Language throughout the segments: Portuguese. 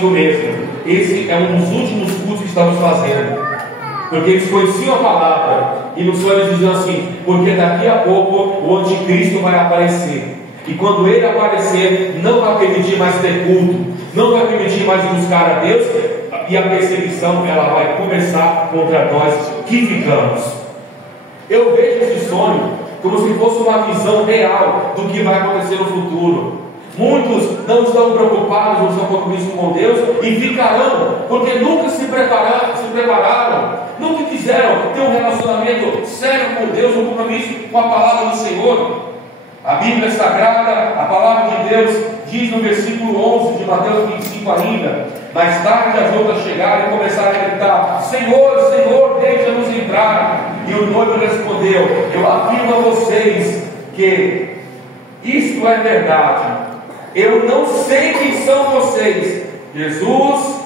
mesmo. Esse é um dos últimos cultos que estamos fazendo, porque eles conheciam a palavra e no sonho eles diziam assim: porque daqui a pouco o anticristo vai aparecer, e quando ele aparecer, não vai permitir mais ter culto, não vai permitir mais buscar a Deus, e a perseguição ela vai começar contra nós que ficamos. Eu vejo esse sonho como se fosse uma visão real do que vai acontecer no futuro. Muitos não estão preocupados no seu compromisso com Deus e ficarão, porque nunca se prepararam, nunca quiseram ter um relacionamento sério com Deus, um compromisso com a palavra do Senhor. A Bíblia Sagrada, a palavra de Deus, diz no versículo 11 de Mateus 25 ainda: mais tarde as outras chegaram e começaram a gritar: Senhor, Senhor, deixa-nos entrar. E o noivo respondeu: eu afirmo a vocês que isto é verdade. Eu não sei quem são vocês. Jesus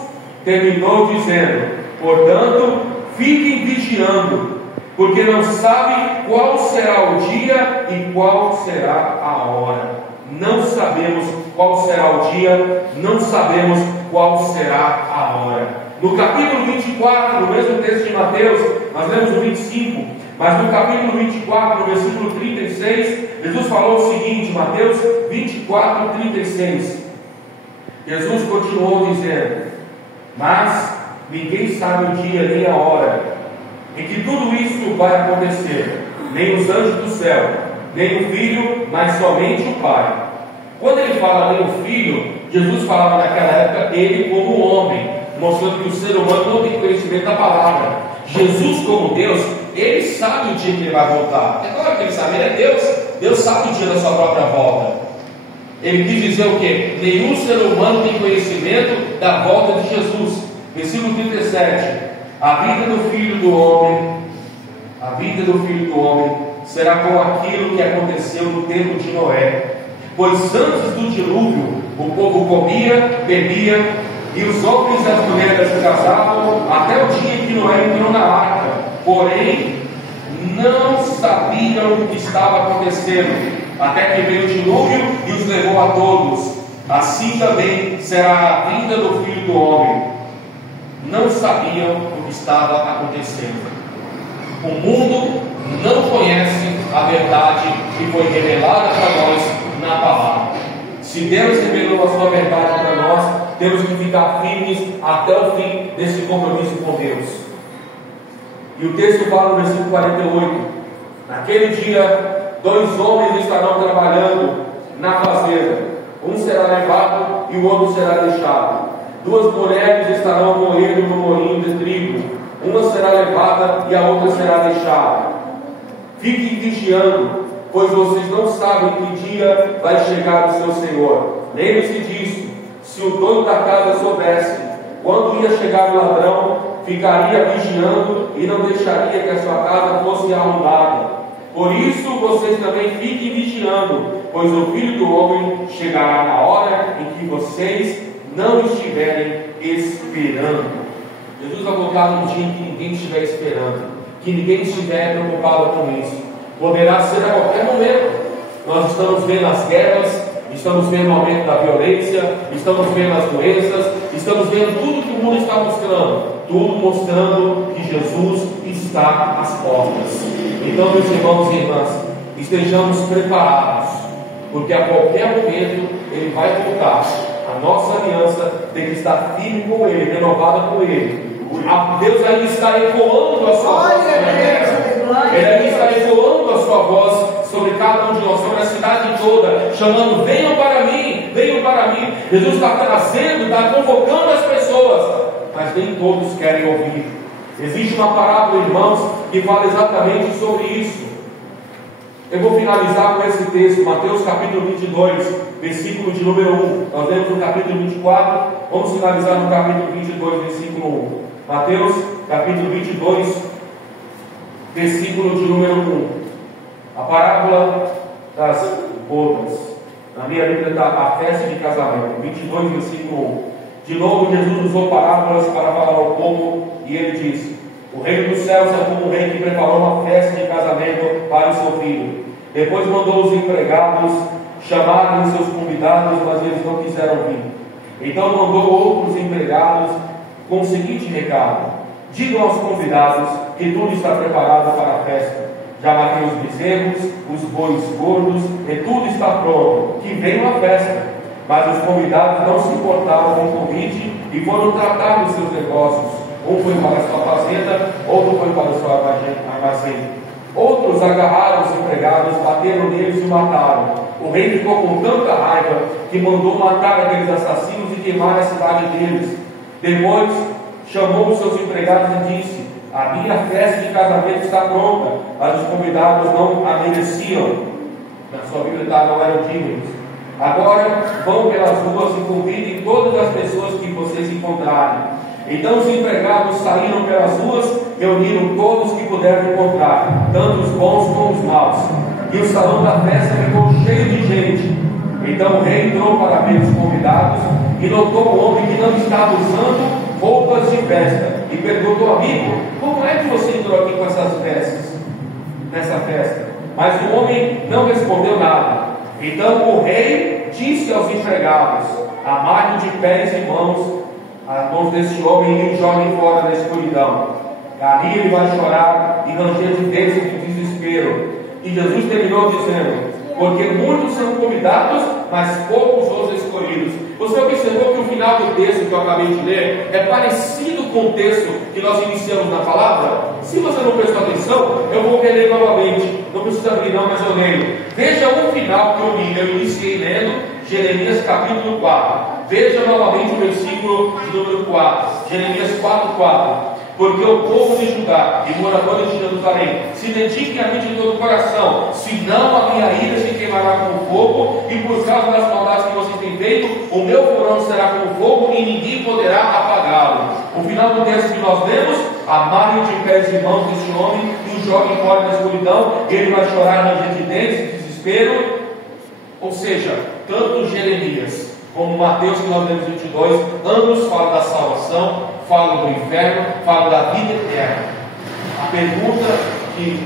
terminou dizendo: portanto, fiquem vigiando, porque não sabem qual será o dia e qual será a hora. Não sabemos qual será o dia, não sabemos qual será a hora. No capítulo 24, no mesmo texto de Mateus, nós lemos o 25, mas no capítulo 24, no versículo 36, Jesus falou o seguinte, Mateus 24, 36. Jesus continuou dizendo: mas ninguém sabe o dia nem a hora em que tudo isso vai acontecer, nem os anjos do céu, nem o Filho, mas somente o Pai. Quando ele fala nem o Filho, Jesus falava naquela época ele como homem, mostrando que o ser humano não tem conhecimento da palavra. Jesus como Deus, ele sabe o dia que ele vai voltar. É claro que ele sabe, ele é Deus. Deus sabe o dia da sua própria volta. Ele quis dizer o quê? Nenhum ser humano tem conhecimento da volta de Jesus. Versículo 37. A vida do Filho do Homem, a vida do Filho do Homem será como aquilo que aconteceu no tempo de Noé. Pois antes do dilúvio, o povo comia, bebia, e os homens e as mulheres se casavam até o dia em que Noé entrou na arca. Porém, não sabiam o que estava acontecendo, até que veio o dilúvio e os levou a todos. Assim também será a vinda do Filho do Homem. Não sabiam o que estava acontecendo. O mundo não conhece a verdade que foi revelada para nós na palavra. Se Deus revelou a sua verdade para nós, temos que ficar firmes até o fim desse compromisso com Deus. E o texto fala no versículo 48: naquele dia, 2 homens estarão trabalhando na fazenda, um será levado e o outro será deixado. 2 mulheres estarão moendo no moinho de trigo, uma será levada e a outra será deixada. Fiquem vigiando, pois vocês não sabem que dia vai chegar o seu Senhor. Lembre-se disso: se o dono da casa soubesse quando ia chegar o ladrão, ficaria vigiando e não deixaria que a sua casa fosse arrombada. Por isso vocês também fiquem vigiando, pois o Filho do Homem chegará na hora em que vocês não estiverem esperando. Jesus vai voltar num dia em que ninguém estiver esperando, que ninguém estiver preocupado com isso. Poderá ser a qualquer momento. Nós estamos vendo as guerras, estamos vendo o aumento da violência, estamos vendo as doenças, estamos vendo tudo que o mundo está mostrando, tudo mostrando que Jesus está às portas. Então, meus irmãos e irmãs, estejamos preparados, porque a qualquer momento Ele vai voltar. A nossa aliança tem que estar firme com Ele, renovada com Ele. Deus ainda está ecoando a sua voz, Ele ainda está ecoando a sua voz sobre cada um de nós, sobre a cidade toda, chamando: venham para mim, venham para mim. Jesus está trazendo, está convocando as pessoas, mas nem todos querem ouvir. Existe uma parábola, irmãos, que fala exatamente sobre isso. Eu vou finalizar com esse texto, Mateus capítulo 22, versículo de número 1. Nós lemos no capítulo 24, vamos finalizar no capítulo 22, versículo 1. Mateus capítulo 22, versículo de número 1. A parábola das bodas. Na minha Bíblia está a festa de casamento, 22, versículo 1. De novo, Jesus usou parábolas para falar ao povo, e ele disse: o reino dos céus é como um rei que preparou uma festa de casamento para o seu filho. Depois mandou os empregados chamarem os seus convidados, mas eles não quiseram vir. Então mandou outros empregados com o seguinte recado: digam aos convidados que tudo está preparado para a festa. Já matei os bezerros, os bois gordos, e tudo está pronto, que venham à festa. Mas os convidados não se importaram com o convite e foram tratar dos seus negócios. Um foi para a sua fazenda, outro foi para o seu armazém. Outros agarraram os empregados, bateram neles e mataram. O rei ficou com tanta raiva que mandou matar aqueles assassinos e queimar a cidade deles. Depois chamou os seus empregados e disse: a minha festa de casamento está pronta, mas os convidados não a mereciam. Na sua Bíblia está: não eram dignos. Agora vão pelas ruas e convidem todas as pessoas que vocês encontrarem. Então os empregados saíram pelas ruas, reuniram todos que puderam encontrar, tanto os bons como os maus. E o salão da festa ficou cheio de gente. Então o rei entrou para ver os convidados e notou um homem que não estava usando roupas de festa. E perguntou: amigo, como é que você entrou aqui com essas vestes nessa festa? Mas o homem não respondeu nada. Então o rei disse aos empregados: amarrem de pés e mãos as mãos deste homem e o joguem fora da escuridão. Ali ele vai chorar e ranger de dentes de desespero. E Jesus terminou dizendo: porque muitos são convidados, mas poucos os escolhidos. Você observou que o final do texto que eu acabei de ler é parecido com o texto que nós iniciamos na palavra? Se você não prestou atenção, eu vou reler novamente. Não precisa abrir não, mas eu leio. Veja o final que eu li. Eu iniciei lendo Jeremias capítulo 4. Veja novamente o versículo de número 4. Jeremias 4:4. Porque o povo de Judá e moradores de Jerusalém se dediquem a mim de todo o coração, senão a minha ira se queimará como fogo, e por causa das maldades que vocês têm feito, o meu furor será como fogo e ninguém poderá apagá-lo. O final do texto que nós lemos: amarrem de pés e mãos deste homem e o joguem fora da escuridão, ele vai chorar ranger de dentes, de desespero. Ou seja, tanto Jeremias como Mateus, que nós lemos 22, ambos falam da salvação, falam do inferno, falam da vida eterna. A pergunta que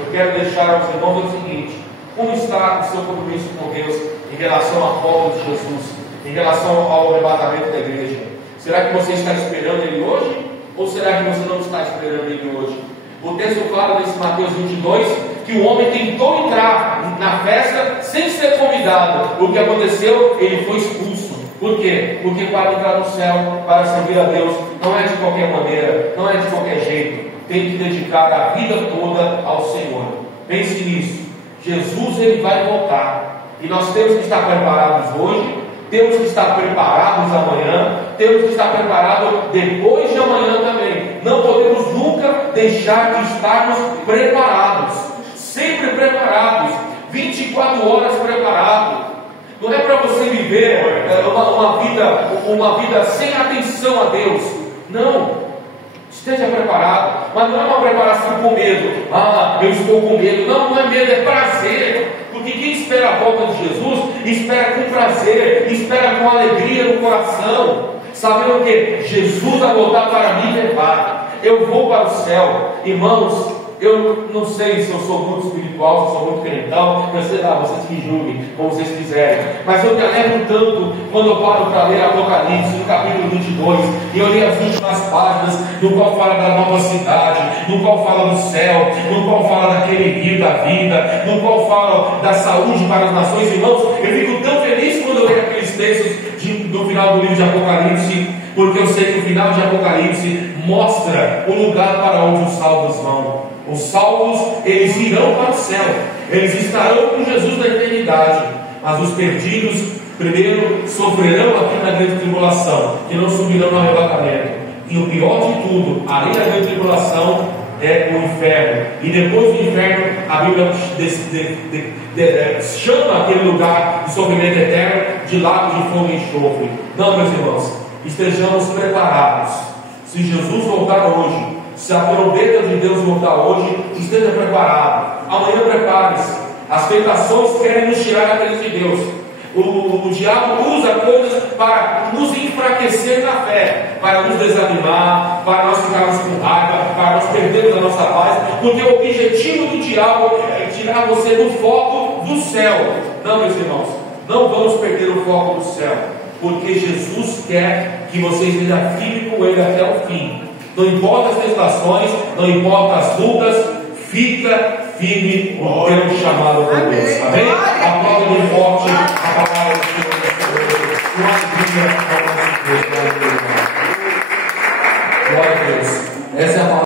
eu quero deixar aos irmãos é o seguinte: como está o seu compromisso com Deus em relação à volta de Jesus, em relação ao arrebatamento da igreja? Será que você está esperando Ele hoje? Ou será que você não está esperando Ele hoje? O texto fala nesse Mateus 22 que o homem tentou entrar na festa sem ser convidado. O que aconteceu? Ele foi expulso. Por quê? Porque para entrar no céu, para servir a Deus, não é de qualquer maneira, não é de qualquer jeito. Tem que dedicar a vida toda ao Senhor. Pense nisso. Jesus, Ele vai voltar. E nós temos que estar preparados hoje, temos que estar preparados amanhã, temos que estar preparados depois de amanhã também. Não podemos nunca deixar de estarmos preparados. Sempre preparados. 24 horas preparados. Não é para você viver uma vida sem atenção a Deus. Não. Esteja preparado. Mas não é uma preparação com medo. Eu estou com medo. Não, não é medo, é prazer. Porque quem espera a volta de Jesus, espera com prazer, espera com alegria no coração, sabendo o que? Jesus vai voltar para me levar. Eu vou para o céu. Irmãos, eu não sei se eu sou muito espiritual, se eu sou muito crentão, eu sei lá, vocês me julguem como vocês quiserem, mas eu me alegro tanto quando eu paro para ler Apocalipse no capítulo 22 e eu leio as últimas páginas, no qual fala da nova cidade, no qual fala do céu, no qual fala daquele rio da vida, no qual fala da saúde para as nações. Irmãos, eu fico tão feliz quando eu leio aqueles textos no final do livro de Apocalipse, porque eu sei que o final de Apocalipse mostra o lugar para onde os salvos vão. Os salvos, eles irão para o céu, eles estarão com Jesus na eternidade, mas os perdidos primeiro sofrerão aqui na grande tribulação, que não subirão no arrebatamento. E o pior de tudo, além da grande tribulação, é o inferno. E depois do inferno, a Bíblia chama aquele lugar de sofrimento eterno de lago de fogo e enxofre. Não, meus irmãos, estejamos preparados. Se Jesus voltar hoje, se a trombeta de Deus voltar hoje, esteja preparado. Amanhã prepare-se. As tentações querem nos tirar da presença de Deus. O diabo usa coisas para nos enfraquecer na fé, para nos desanimar, para nós ficarmos com raiva, para nós perdermos a nossa paz, porque o objetivo do diabo é tirar você do foco do céu. Não, meus irmãos, não vamos perder o foco do céu. porque Jesus quer que você esteja firme com Ele até o fim. Não importa as tentações, não importa as lutas, fica firme no teu chamado com Deus. Amém?